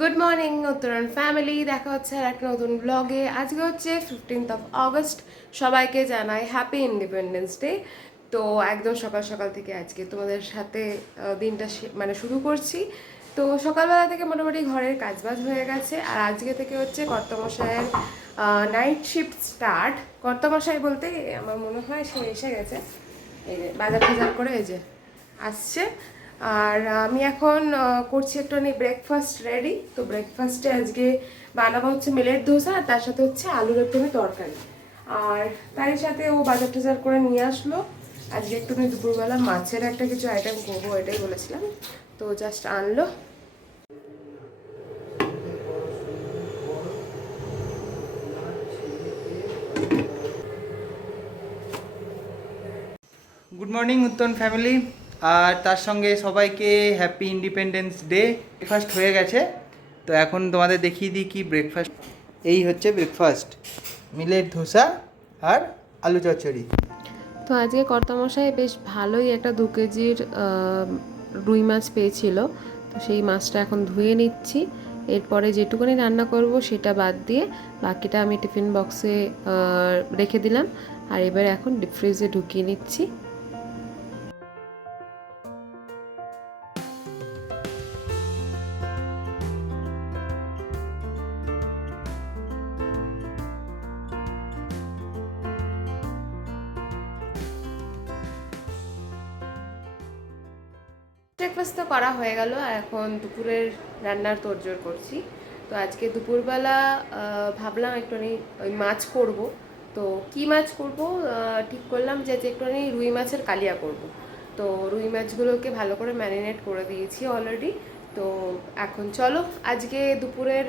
Good morning উত্তরণ family দেখা হচ্ছে আর একটা নতুন ব্লগে আজকে হচ্ছে ফিফটিন্থ অফ অগস্ট সবাইকে জানাই হ্যাপি ইন্ডিপেন্ডেন্স ডে তো একদম সকাল সকাল থেকে আজকে তোমাদের সাথে দিনটা মানে শুরু করছি। তো সকালবেলা থেকে মোটামুটি ঘরের কাজবাজ হয়ে গেছে। আর আজকে থেকে হচ্ছে কর্তমশায়ের নাইট শিফট স্টার্ট কর্তমশাই বলতে আমার মনে হয় সে এসে গেছে। এই যে বাজার টাজার করে এই যে আসছে। আর আমি এখন করছি একটুখানি ব্রেকফাস্ট রেডি তো ব্রেকফাস্টে আজকে বানাবো হচ্ছে মিলেট ধোসা আর তার সাথে হচ্ছে আলুর একটুখানি তরকারি। আর তারই সাথে ও বাজার টাজার করে নিয়ে আসলো। আজকে একটুখানি দুপুরবেলা মাছের একটা কিছু আইটেম করব, এটাই বলেছিলাম। তো জাস্ট আনলো। গুড মর্নিং উত্তন ফ্যামিলি আর তার সঙ্গে সবাইকে হ্যাপি ইন্ডিপেন্ডেন্স ডে ব্রেকফাস্ট হয়ে গেছে। তো এখন তোমাদের দেখিয়ে দিই কি ব্রেকফাস্ট এই হচ্ছে ব্রেকফাস্ট মিলের ধোসা আর আলু চচ্চড়ি। তো আজকে কর্তামশাই বেশ ভালোই একটা দু কেজির রুই মাছ পেয়েছিল। তো সেই মাছটা এখন ধুয়ে নিচ্ছি। এরপরে যেটুকুনি রান্না করব সেটা বাদ দিয়ে বাকিটা আমি টিফিন বক্সে রেখে দিলাম। আর এবার এখন ডিপ ফ্রিজে ঢুকিয়ে নিচ্ছি। ব্রেকফাস্ট তো করা হয়ে গেল এখন দুপুরের রান্নার তোড়জোড় করছি। তো আজকে দুপুরবেলা ভাবলাম একটুখানি ওই মাছ করব। তো কি মাছ করব? ঠিক করলাম যে একটুখানি রুই মাছের কালিয়া করব। তো রুই মাছগুলোকে ভালো করে ম্যারিনেট করে দিয়েছি অলরেডি তো এখন চলো, আজকে দুপুরের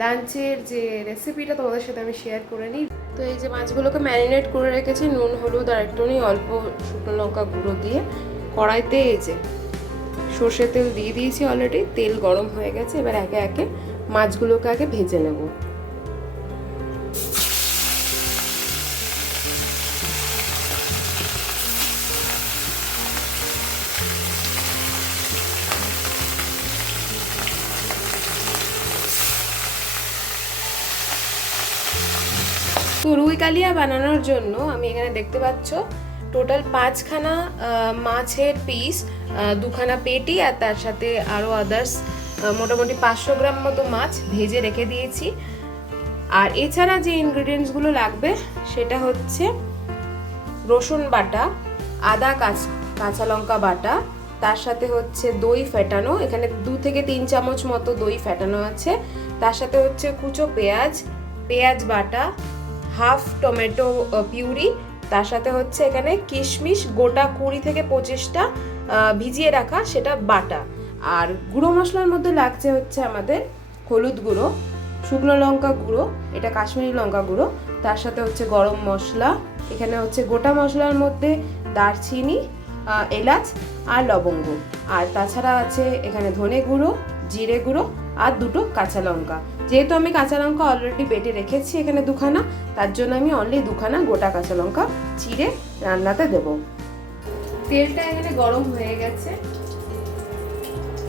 লাঞ্চের যে রেসিপিটা তোমাদের সাথে আমি শেয়ার করে নিই। তো এই যে মাছগুলোকে ম্যারিনেট করে রেখেছি, নুন, হলুদ আর একটুখানি অল্প শুকনো লঙ্কা গুঁড়ো দিয়ে। কড়াইতে এই যে সর্ষে তেল দিয়ে দিয়েছি অলরেডি তেল গরম হয়ে গেছে, এবার একে একে মাছগুলোকে আগে ভেজে নেব। তো রুই কালিয়া বানানোর জন্য আমি এখানে দেখতে পাচ্ছ টোটাল পাঁচখানা মাছের পিস দুখানা পেটি আর তার সাথে আরও আদার্স মোটামুটি পাঁচশো গ্রাম মতো মাছ ভেজে রেখে দিয়েছি। আর এছাড়া যে ইনগ্রিডিয়েন্টসগুলো লাগবে, সেটা হচ্ছে রসুন বাটা, আদা কাঁচ, কাঁচা লঙ্কা বাটা, তার সাথে হচ্ছে দই ফেটানো, এখানে দু থেকে তিন চামচ মতো দই ফেটানো আছে। তার সাথে হচ্ছে কুচো পেঁয়াজ পেঁয়াজ বাটা, হাফ টমেটো পিউরি, তার সাথে হচ্ছে এখানে কিশমিশ গোটা কুড়ি থেকে পঁচিশটা ভিজিয়ে রাখা সেটা বাটা। আর গুঁড়ো মশলার মধ্যে লাগছে হচ্ছে আমাদের হলুদ গুঁড়ো, শুকনো লঙ্কা গুঁড়ো, এটা কাশ্মীরি লঙ্কা গুঁড়ো, তার সাথে হচ্ছে গরম মশলা, এখানে হচ্ছে গোটা মশলার মধ্যে দারচিনি এলাচ আর লবঙ্গ। আর তাছাড়া আছে এখানে ধনে গুঁড়ো, জিরে গুঁড়ো আর দুটো কাঁচা লঙ্কা। যেহেতু আমি কাঁচা লঙ্কা অলরেডি বেটে রেখেছি এখানে দুখানা, তার জন্য আমি অনলি দুখানা গোটা কাঁচা লঙ্কা চিড়ে রান্নাতে দেব। তেলটা এখানে গরম হয়ে গেছে।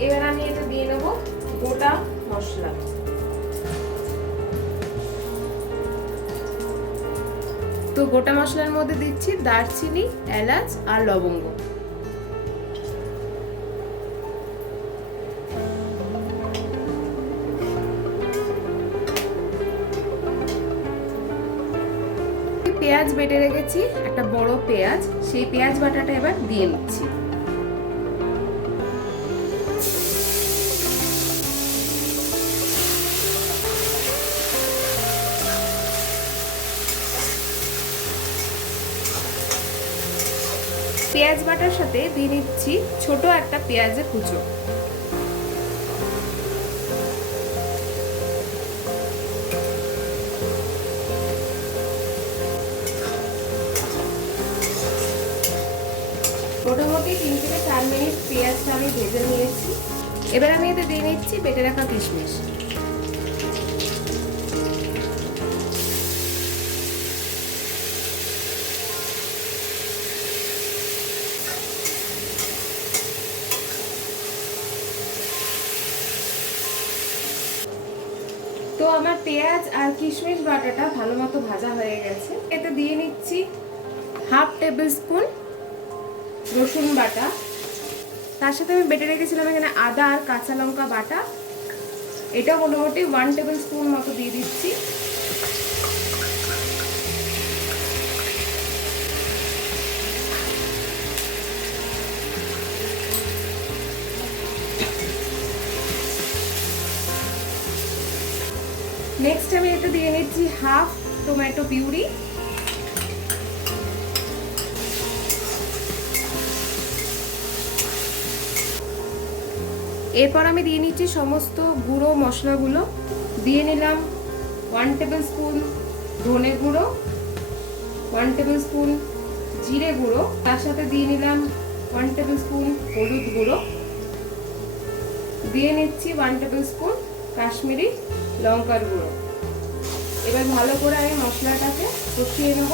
এবার আমি এটা দিয়ে নেব গোটা মশলা। তো গোটা মশলার মধ্যে দিচ্ছি দারচিনি, এলাচ আর লবঙ্গ। পেঁয়াজ বেটে রেখেছি, একটা বড় পেঁয়াজ, সেই পেঁয়াজ বাটাটা এবার দিয়ে নিচ্ছি। পেঁয়াজ বাটার সাথে দিয়ে নিচ্ছি ছোট একটা পেঁয়াজের কুচো। মোটামুটি তিন থেকে চার মিনিট পেঁয়াজটা আমি ভেজে নিয়েছি। এবার আমি এতে দিয়ে নিচ্ছি বেটে রাখা কিশমিশ। তো আমার পেঁয়াজ আর কিশমিশ বাটাটা ভালো মতো ভাজা হয়ে গেছে। এতে দিয়ে নিচ্ছি হাফ টেবিল স্পুন রসুন বাটা। তার সাথে আমি বেটে রেখেছিলাম এখানে আদা আর কাঁচা লঙ্কা বাটা। এটা মোটামুটি ওয়ান টেবিল স্পুন মতো দিয়ে দিচ্ছি। নেক্সট আমি এটা দিয়ে নিচ্ছি হাফ টমেটো পিউরি এরপর আমি দিয়ে নিচ্ছি সমস্ত গুঁড়ো মশলাগুলো। দিয়ে নিলাম ওয়ান টেবিল স্পুন ধনে গুঁড়ো ওয়ান টেবিল স্পুন জিরে গুঁড়ো, তার সাথে দিয়ে নিলাম ওয়ান টেবিল স্পুন হলুদ গুঁড়ো। দিয়ে নিচ্ছি ওয়ান টেবিল স্পুন কাশ্মীরি লঙ্কার গুঁড়ো। এবার ভালো করে আমি মশলাটাকে কষিয়ে নেব।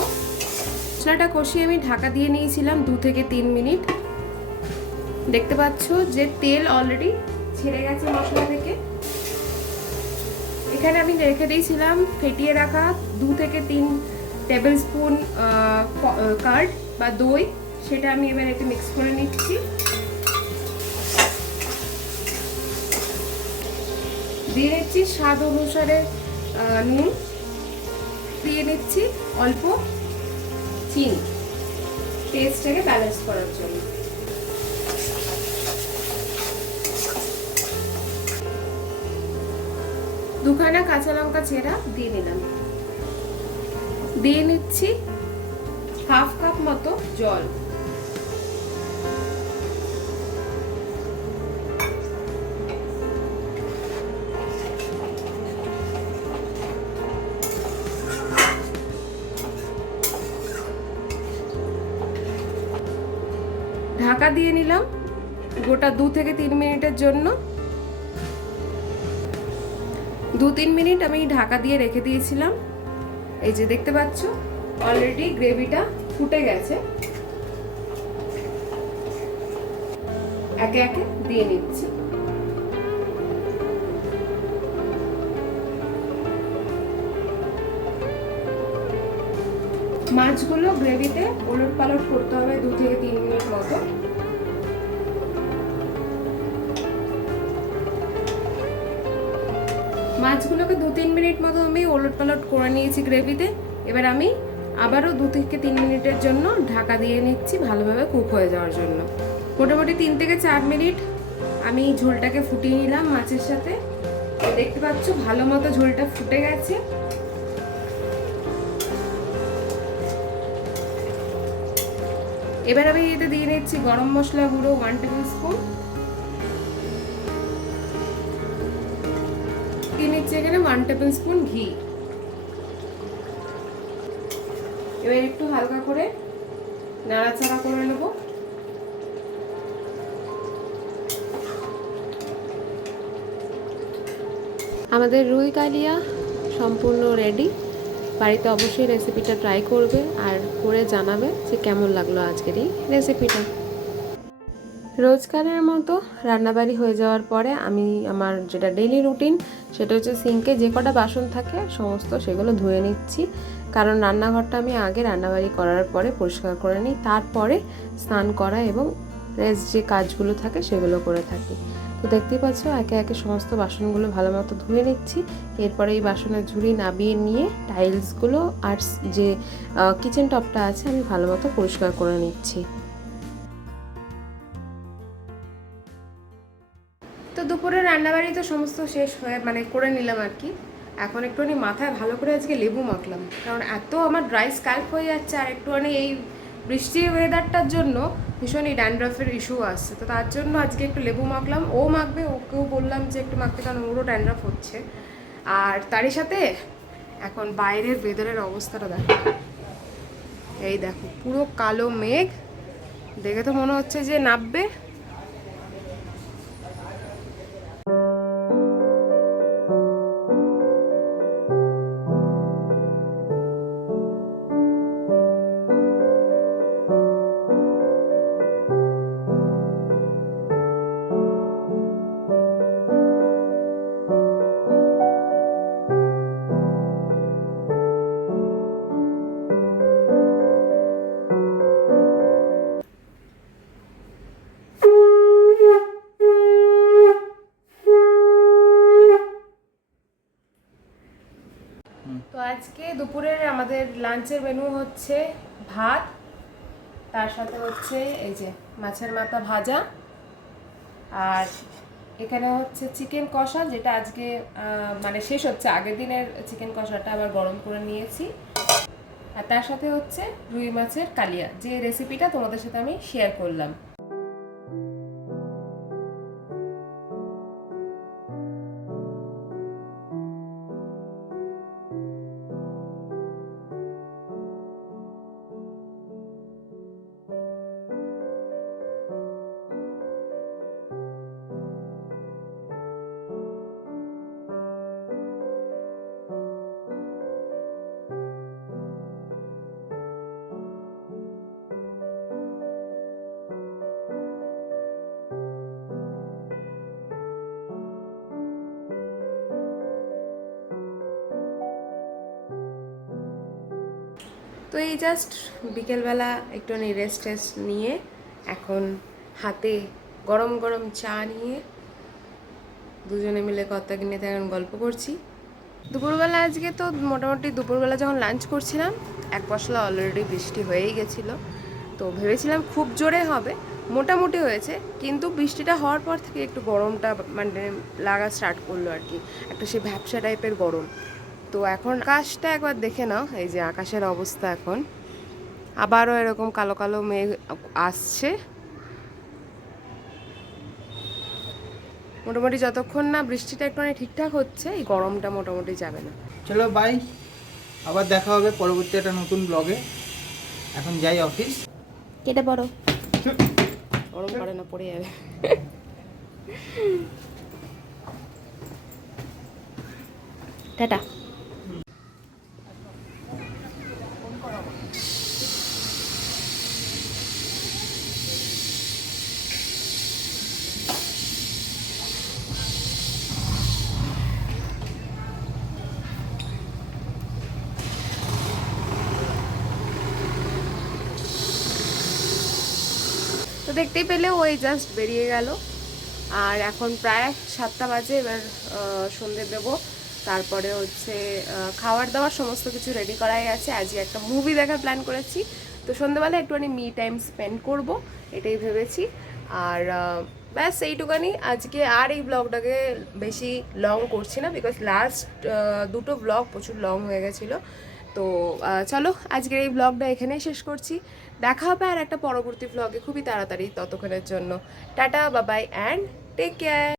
মশলাটা কষিয়ে আমি ঢাকা দিয়ে নিয়েছিলাম দু থেকে তিন মিনিট। দেখতে পাচ্ছ যে তেল অলরেডি ছেড়ে গেছে মশলা থেকে। এখানে আমি রেখে দিয়েছিলাম ফেটিয়ে রাখা দু থেকে তিন টেবিল স্পুন কার্ড বা দই। সেটা আমি এবার এতে মিক্স করে নিচ্ছি। দিয়ে নিচ্ছি স্বাদ অনুসারে নুন। দিয়ে নিচ্ছি অল্প চিনি। টেস্টটাকে ব্যালেন্স করার জন্য। দুখানা কাঁচা লঙ্কা চেরা দিয়ে নিলাম। দিয়ে নিচ্ছি হাফ কাপ মতো জল। ঢাকা দিয়ে নিলাম গোটা দু থেকে তিন মিনিটের জন্য। দু তিন মিনিট আমি ঢাকা দিয়ে রেখে দিয়েছিলাম। এই যে দেখতে পাচ্ছ অলরেডি গ্রেভিটা ফুটে গেছে। একে একে দিয়ে নিচ্ছি। মাছগুলো গ্রেভিতে ওলট পালট করতে হবে দু থেকে তিন মিনিট মতো। মাছগুলোকে দু তিন মিনিট মতো আমি ওলট পালট করে নিয়েছি গ্রেভিতে। এবার আমি আবারও দু থেকে তিন মিনিটের জন্য ঢাকা দিয়ে নিচ্ছি ভালোভাবে কুক হয়ে যাওয়ার জন্য। মোটামুটি তিন থেকে চার মিনিট আমি ঝোলটাকে ফুটিয়ে নিলাম মাছের সাথে। দেখতে পাচ্ছ ভালো মতো ঝোলটা ফুটে গেছে। এবার আমি এতে দিয়ে নিচ্ছি গরম মশলা গুঁড়ো ওয়ান টেবিল স্পুন এখানে ওয়ান টেবিল স্পুন ঘি। এবার একটু হালকা করে নাড়াচাড়া করে নেব। আমাদের রুই কালিয়া সম্পূর্ণ রেডি বাড়িতে অবশ্যই রেসিপিটা ট্রাই করবে আর করে জানাবে যে কেমন লাগল আজকের এই রেসিপিটা রোজকারের মতো রান্নাবাড়ি হয়ে যাওয়ার পরে আমি আমার যেটা ডেলি রুটিন সেটা হচ্ছে সিঙ্কে যে কটা বাসন থাকে, সমস্ত সেগুলো ধুয়ে নিচ্ছি। কারণ রান্নাঘরটা আমি আগে রান্নাবাড়ি করার পরে পরিষ্কার করে নিই, তারপরে স্নান করা এবং রেস্ট যে কাজগুলো থাকে সেগুলো করে থাকি। তো দেখতেই পাচ্ছ, একে একে সমস্ত বাসনগুলো ভালো মতো ধুয়ে নিচ্ছি। এরপরে এই বাসনের ঝুড়ি নাবিয়ে নিয়ে টাইলসগুলো আর যে কিচেন টপটা আছে, আমি ভালো মতো পরিষ্কার করে নিচ্ছি। তো দুপুরে রান্নাবাড়ি তো সমস্ত শেষ হয়ে মানে করে নিলাম আর কি। এখন একটুখানি মাথায় ভালো করে আজকে লেবু মাখলাম। কারণ এত আমার ড্রাই স্ক্যাল্প হয়ে যাচ্ছে আর একটুখানি এই বৃষ্টির ওয়েদারটার জন্য ভীষণই ড্যান্ড্রফের ইস্যু আসছে। তো তার জন্য আজকে একটু লেবু মাখলাম। ও মাখবে, ওকেও বললাম যে একটু মাখতে, কারণ ওরও ড্যান্ড্রফ হচ্ছে। আর তারই সাথে এখন বাইরের ওয়েদারের অবস্থাটা দেখো। এই দেখো, পুরো কালো মেঘ। দেখে তো মনে হচ্ছে যে নামবে লাঞ্চের মেনু হচ্ছে ভাত, তার সাথে হচ্ছে এই যে মাছের মাথা ভাজা, আর এখানে হচ্ছে চিকেন কষা, যেটা আজকে মানে শেষ হচ্ছে, আগের দিনের চিকেন কষাটা আবার গরম করে নিয়েছি। আর তার সাথে হচ্ছে রুই মাছের কালিয়া, যে রেসিপিটা তোমাদের সাথে আমি শেয়ার করলাম। তো এই জাস্ট বিকেলবেলা একটুখানি রেস্ট টেস্ট নিয়ে এখন হাতে গরম গরম চা নিয়ে দুজনে মিলে কথা কিনে এখন গল্প করছি। দুপুরবেলা আজকে তো মোটামুটি দুপুরবেলা যখন লাঞ্চ করছিলাম, এক পশলা অলরেডি বৃষ্টি হয়েই গেছিল। তো ভেবেছিলাম খুব জোরে হবে, মোটামুটি হয়েছে, কিন্তু বৃষ্টিটা হওয়ার পর থেকে একটু গরমটা মানে লাগা স্টার্ট করল আর কি। একটা সে ভ্যাপসা টাইপের গরম। তো এখন আকাশটা একবার দেখে নাও এই যে আকাশের অবস্থা এখন। আবারও এরকম কালো কালো মেঘ আসছে। মোটামুটি যতক্ষণ না বৃষ্টিটা একটুখানি ঠিকঠাক হচ্ছে এই গরমটা মোটামুটি যাবে না। চলো বাই আবার দেখা হবে পরবর্তী একটা নতুন ব্লগে এখন যাই অফিস কেটে পড়ো। গরম পড়ে না পড়ে যাবে। টাটা। দেখতেই পেলে ওই জাস্ট বেরিয়ে গেল। আর এখন প্রায় সাতটা বাজে, এবার সন্ধে দেবো। তারপরে হচ্ছে খাওয়ার দাওয়ার সমস্ত কিছু রেডি করাই আছে। আজকে একটা মুভি দেখার প্ল্যান করেছি। তো সন্ধ্যেবেলা একটুখানি মি টাইম স্পেন্ড করব, এটাই ভেবেছি। আর ব্যাস এইটুকানি আজকে আর এই ব্লগটাকে বেশি লং করছি না বিকজ লাস্ট দুটো ব্লগ প্রচুর লং হয়ে গেছিল। তো চলো, আজকের এই ব্লগটা এখানেই শেষ করছি। দেখা হবে আর একটা পরবর্তী ব্লগে খুবই তাড়াতাড়ি ততক্ষণের জন্য। টাটা বাবাই অ্যান্ড টেক কেয়ার